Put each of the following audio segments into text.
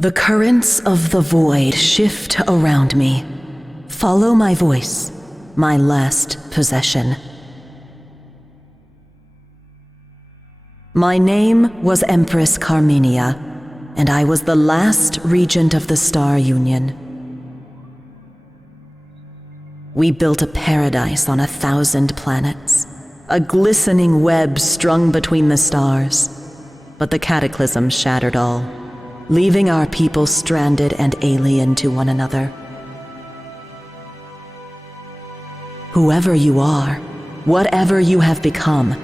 The currents of the void shift around me. Follow my voice, my last possession. My name was Empress Carmenia, and I was the last regent of the Star Union. We built a paradise on 1,000 planets, a glistening web strung between the stars. But the cataclysm shattered all, leaving our people stranded and alien to one another. Whoever you are, whatever you have become,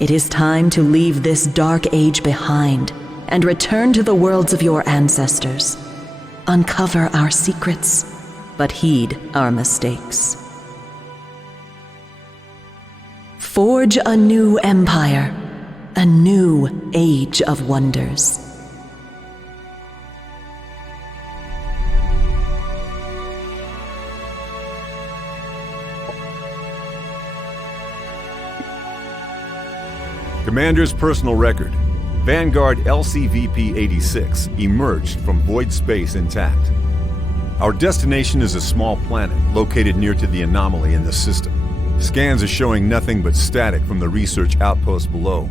it is time to leave this dark age behind and return to the worlds of your ancestors. Uncover our secrets, but heed our mistakes. Forge a new empire, a new age of wonders. Commander's personal record. Vanguard LCVP-86 emerged from void space intact. Our destination is a small planet located near to the anomaly in the system. Scans are showing nothing but static from the research outpost below.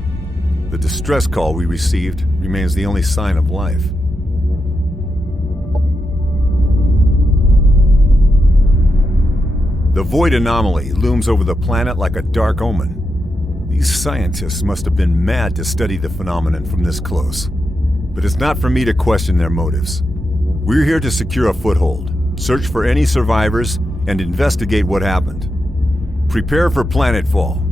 The distress call we received remains the only sign of life. The void anomaly looms over the planet like a dark omen. These scientists must have been mad to study the phenomenon from this close. But it's not for me to question their motives. We're here to secure a foothold, search for any survivors, and investigate what happened. Prepare for Planetfall.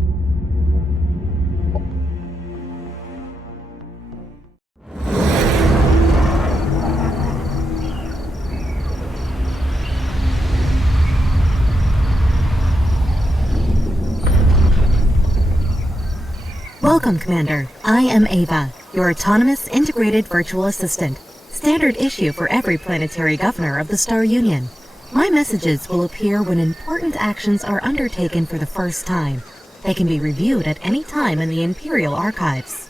Welcome, Commander. I am Ava, your autonomous integrated virtual assistant, standard issue for every planetary governor of the Star Union. My messages will appear when important actions are undertaken for the first time. They can be reviewed at any time in the Imperial Archives.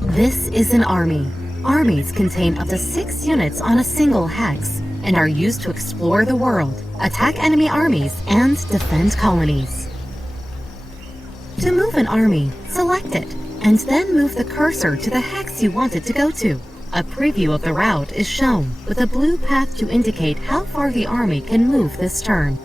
This is an army. Armies contain up to 6 units on a single hex and are used to explore the world, attack enemy armies, and defend colonies. To move an army, select it, and then move the cursor to the hex you want it to go to. A preview of the route is shown, with a blue path to indicate how far the army can move this turn.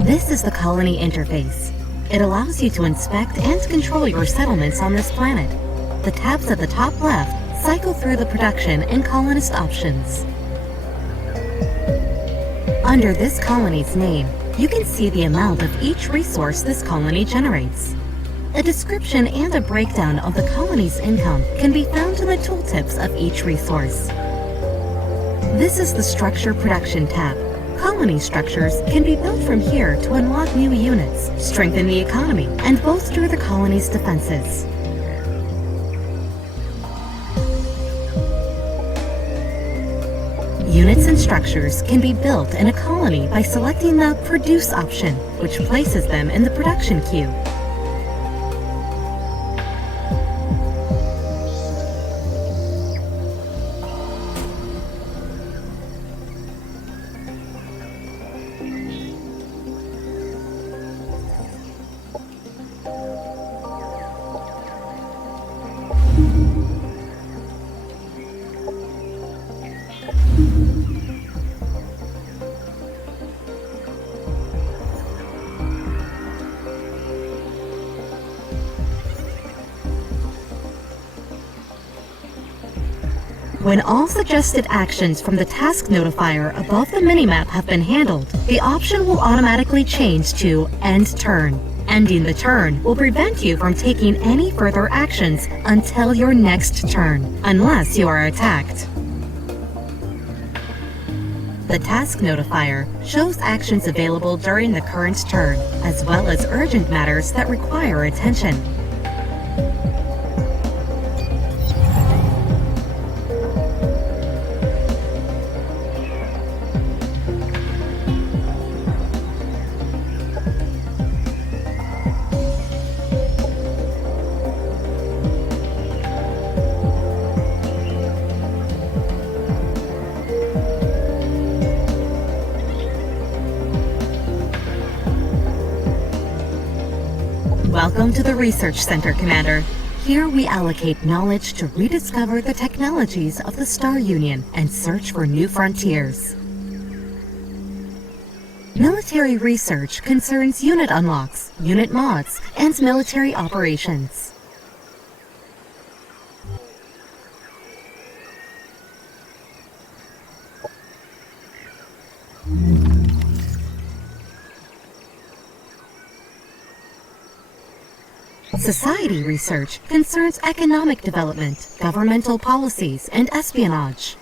This is the colony interface. It allows you to inspect and control your settlements on this planet. The tabs at the top left cycle through the production and colonist options. Under this colony's name, you can see the amount of each resource this colony generates. A description and a breakdown of the colony's income can be found in the tooltips of each resource. This is the Structure Production tab. Colony structures can be built from here to unlock new units, strengthen the economy, and bolster the colony's defenses. Units and structures can be built in a colony by selecting the Produce option, which places them in the production queue. When all suggested actions from the task notifier above the minimap have been handled, the option will automatically change to End Turn. Ending the turn will prevent you from taking any further actions until your next turn, unless you are attacked. The task notifier shows actions available during the current turn, as well as urgent matters that require attention. Welcome to the Research Center, Commander. Here we allocate knowledge to rediscover the technologies of the Star Union and search for new frontiers. Military research concerns unit unlocks, unit mods, and military operations. Society research concerns economic development, governmental policies, and espionage.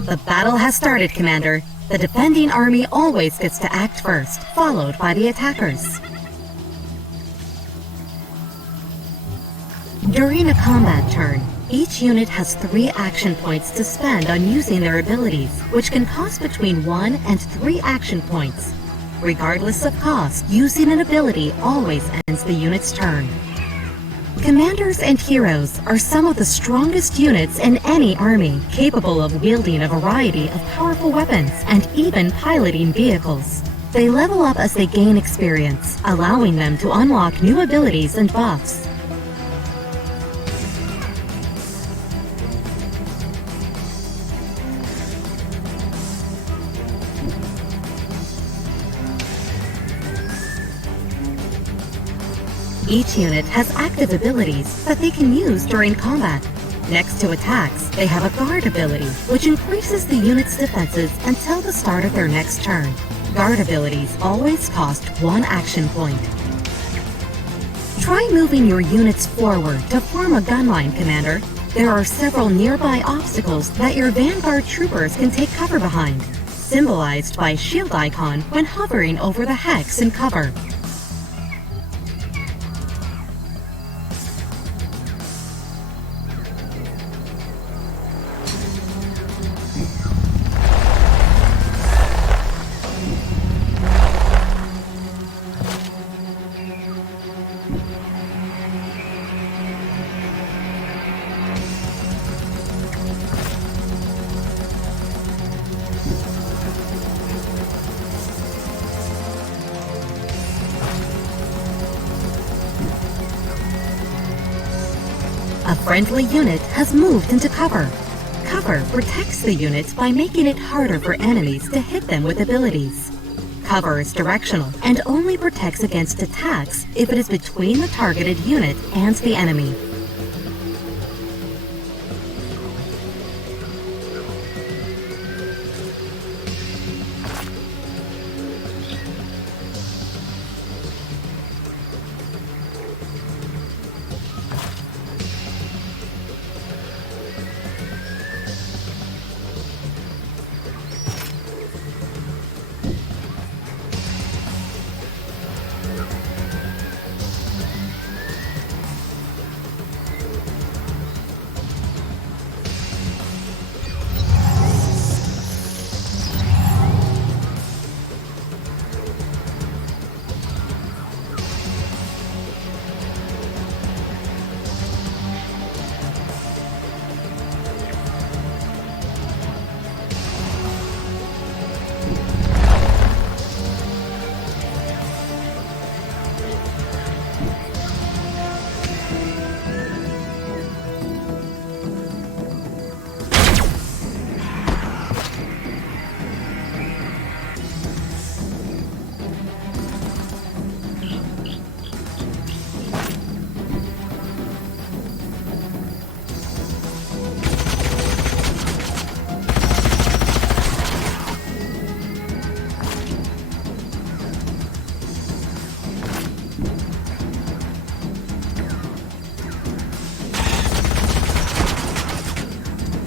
The battle has started, Commander. The defending army always gets to act first, followed by the attackers. During a combat turn, each unit has 3 action points to spend on using their abilities, which can cost between 1 and 3 action points. Regardless of cost, using an ability always ends the unit's turn. Commanders and heroes are some of the strongest units in any army, capable of wielding a variety of powerful weapons and even piloting vehicles. They level up as they gain experience, allowing them to unlock new abilities and buffs. Each unit has active abilities that they can use during combat. Next to attacks, they have a guard ability, which increases the unit's defenses until the start of their next turn. Guard abilities always cost 1 action point. Try moving your units forward to form a gun line, Commander. There are several nearby obstacles that your Vanguard troopers can take cover behind, symbolized by a shield icon when hovering over the hex in cover. A friendly unit has moved into cover. Cover protects the unit by making it harder for enemies to hit them with abilities. Cover is directional and only protects against attacks if it is between the targeted unit and the enemy.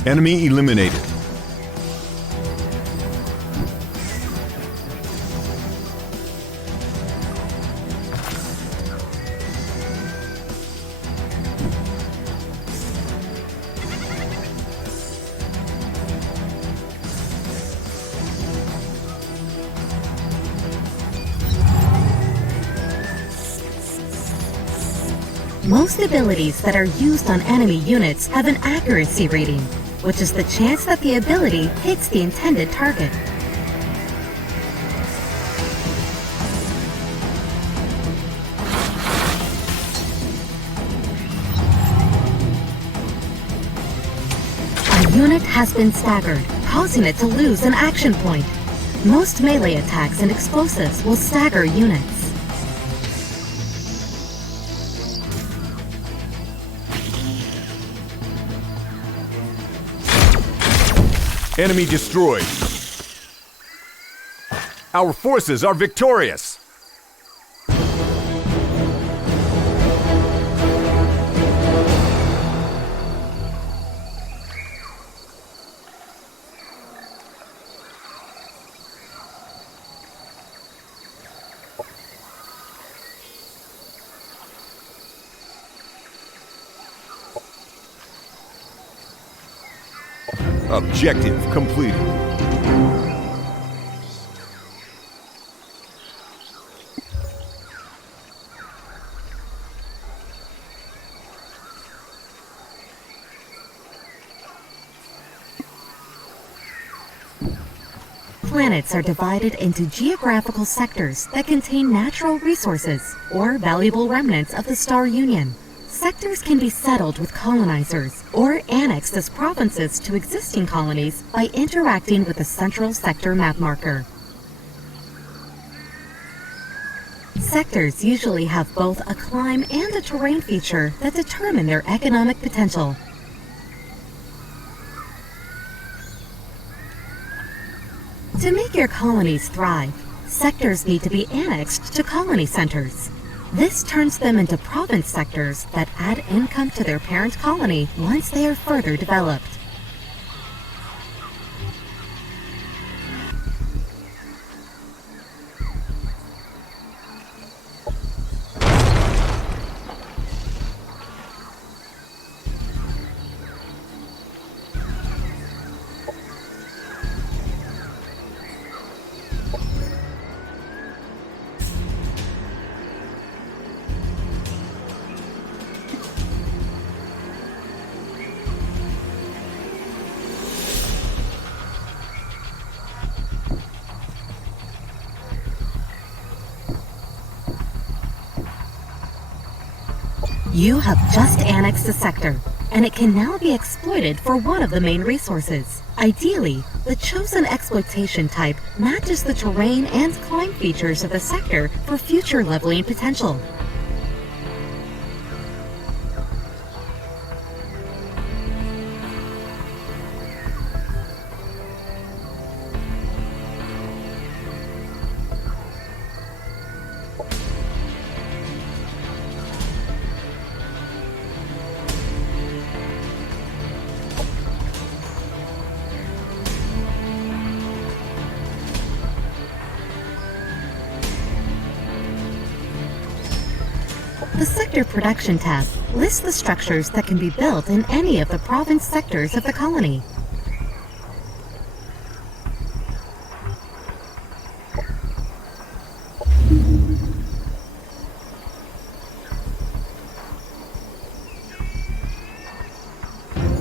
Enemy eliminated. Most abilities that are used on enemy units have an accuracy rating, which is the chance that the ability hits the intended target. A unit has been staggered, causing it to lose an action point. Most melee attacks and explosives will stagger units. Enemy destroyed. Our forces are victorious. Objective completed. Planets are divided into geographical sectors that contain natural resources or valuable remnants of the star union. Sectors can be settled with colonizers or annexed as provinces to existing colonies by interacting with the central sector map marker. Sectors usually have both a climb and a terrain feature that determine their economic potential. To make your colonies thrive, sectors need to be annexed to colony centers. This turns them into province sectors that add income to their parent colony once they are further developed. You have just annexed a sector, and it can now be exploited for one of the main resources. Ideally, the chosen exploitation type matches the terrain and climb features of the sector for future leveling potential. The Sector Production tab lists the structures that can be built in any of the province sectors of the colony.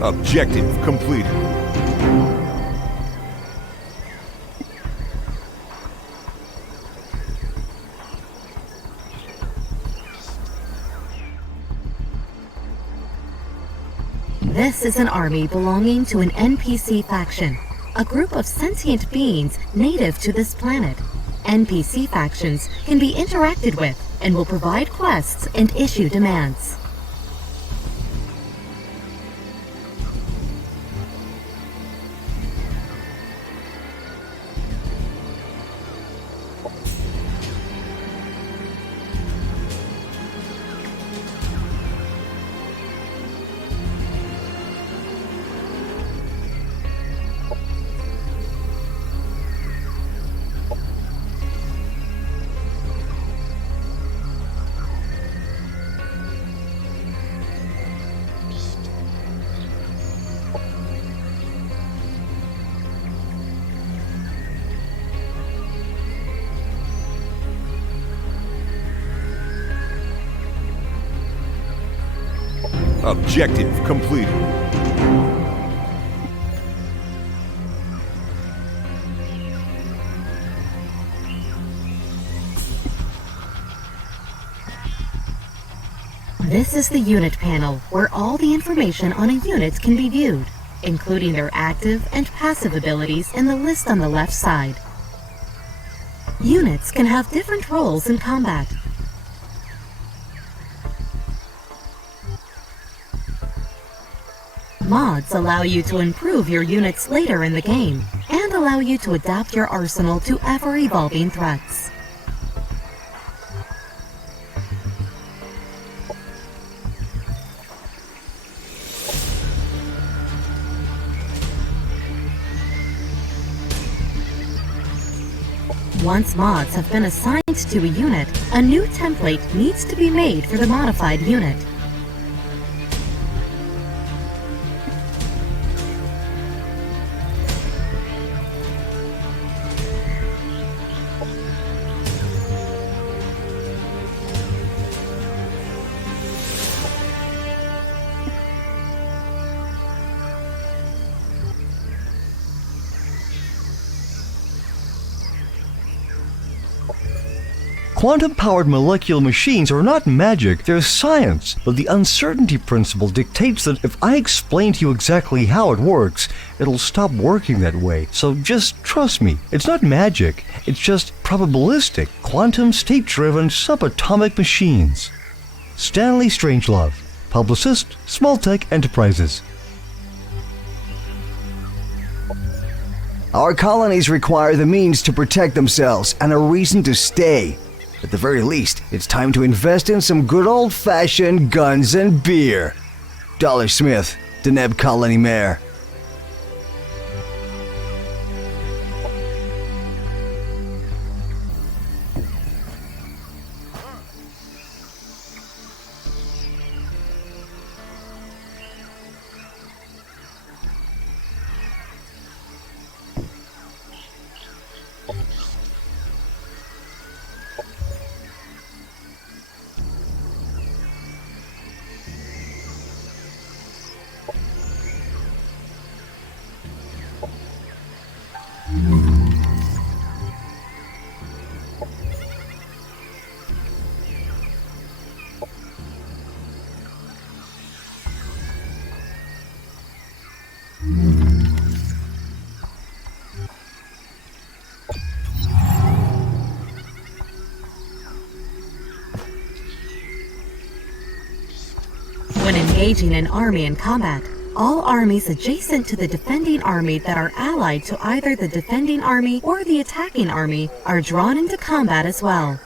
Objective completed. This is an army belonging to an NPC faction, a group of sentient beings native to this planet. NPC factions can be interacted with and will provide quests and issue demands. Objective completed. This is the unit panel where all the information on a unit can be viewed, including their active and passive abilities in the list on the left side. Units can have different roles in combat. Mods allow you to improve your units later in the game and allow you to adapt your arsenal to ever-evolving threats. Once mods have been assigned to a unit, a new template needs to be made for the modified unit. Quantum-powered molecular machines are not magic, they're science, but the uncertainty principle dictates that if I explain to you exactly how it works, it'll stop working that way. So just trust me, it's not magic, it's just probabilistic, quantum state-driven subatomic machines. Stanley Strangelove, publicist, Smalltech Enterprises. Our colonies require the means to protect themselves and a reason to stay. At the very least, it's time to invest in some good old-fashioned guns and beer. Dollar Smith, Deneb Colony Mayor. When engaging an army in combat, all armies adjacent to the defending army that are allied to either the defending army or the attacking army are drawn into combat as well.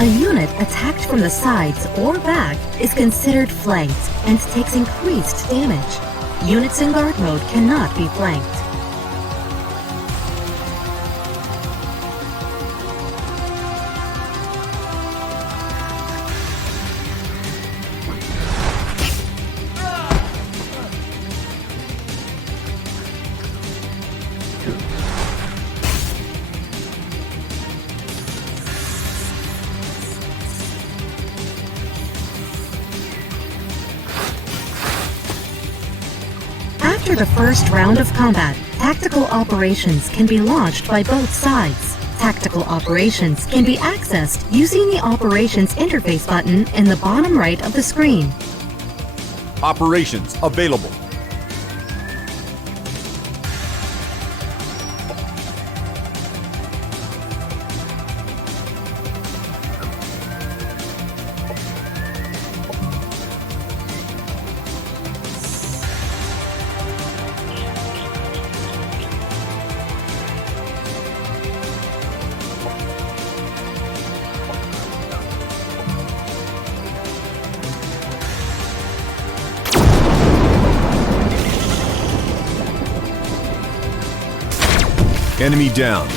A unit attacked from the sides or back is considered flanked and takes increased damage. Units in guard mode cannot be flanked. After the first round of combat, tactical operations can be launched by both sides. Tactical operations can be accessed using the Operations Interface button in the bottom right of the screen. Operations available. Enemy down.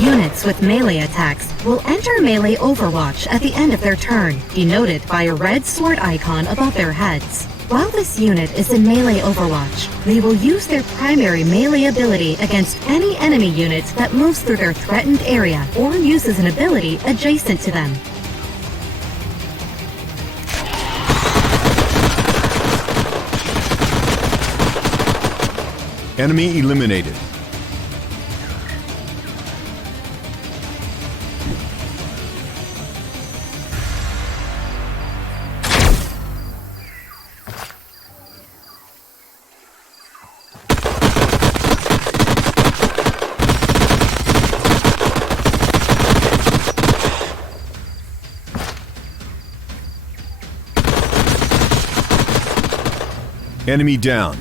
Units with melee attacks will enter melee overwatch at the end of their turn, denoted by a red sword icon above their heads. While this unit is in melee overwatch, they will use their primary melee ability against any enemy unit that moves through their threatened area or uses an ability adjacent to them. Enemy eliminated. Enemy down.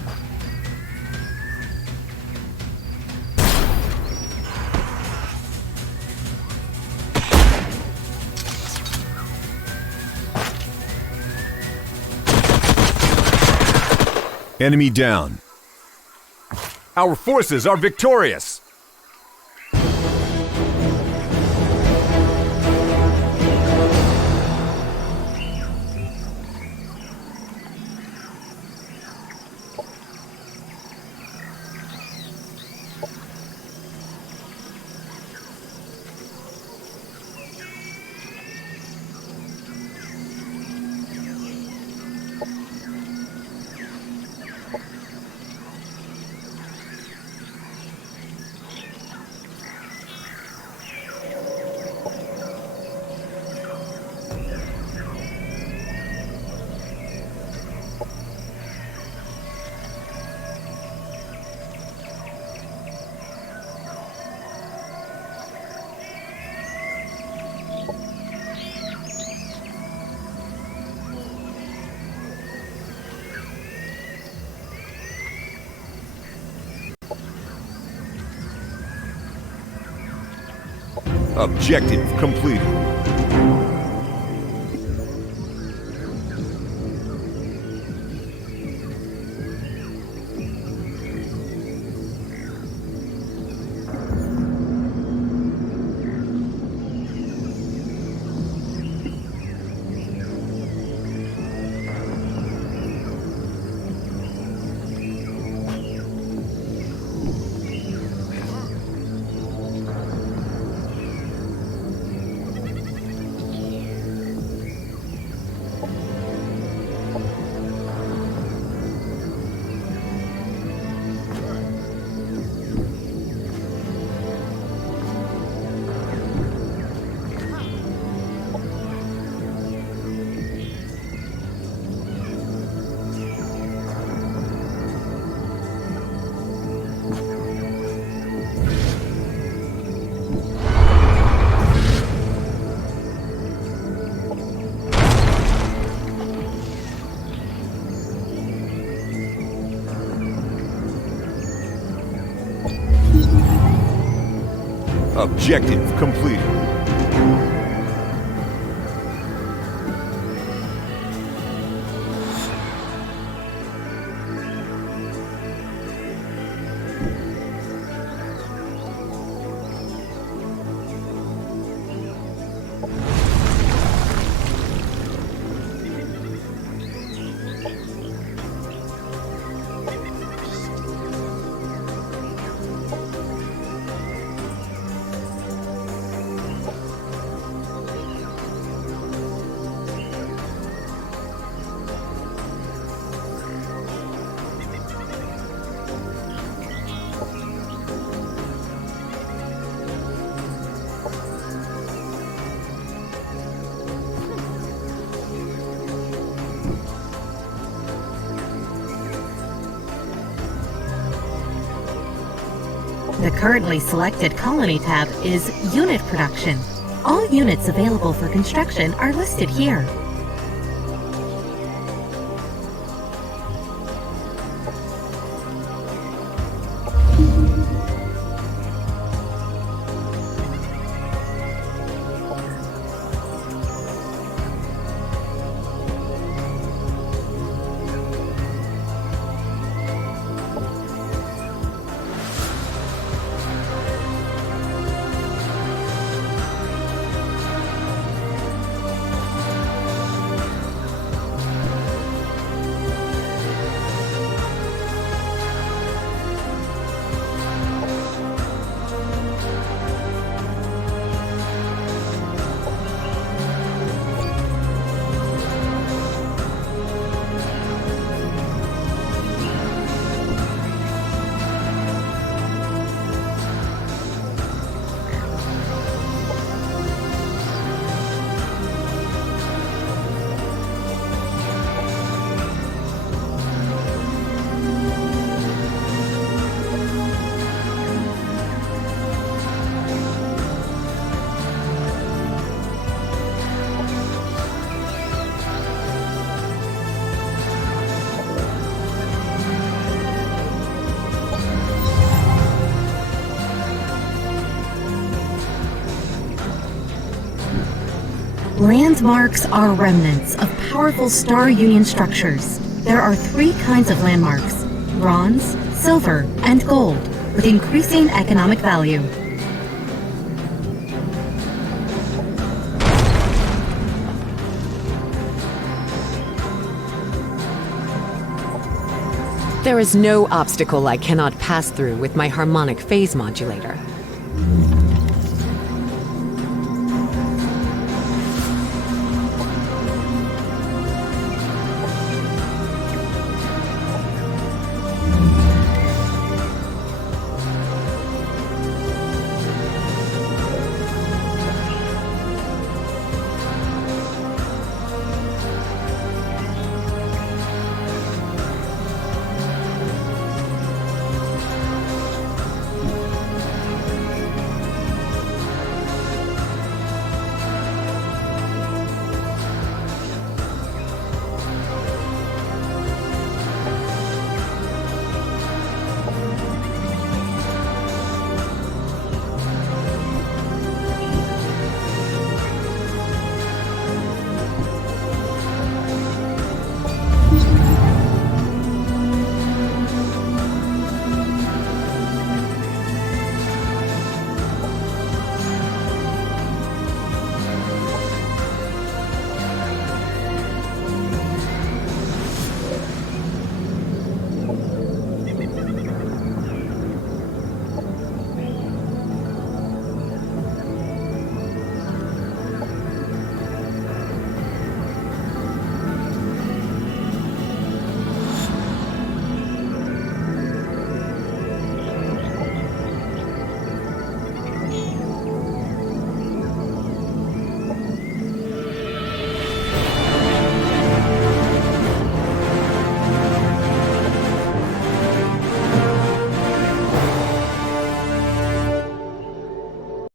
Enemy down. Our forces are victorious! Objective completed. Objective completed. The currently selected colony tab is Unit Production. All units available for construction are listed here. Landmarks are remnants of powerful Star Union structures. There are 3 kinds of landmarks: bronze, silver, and gold, with increasing economic value. There is no obstacle I cannot pass through with my harmonic phase modulator.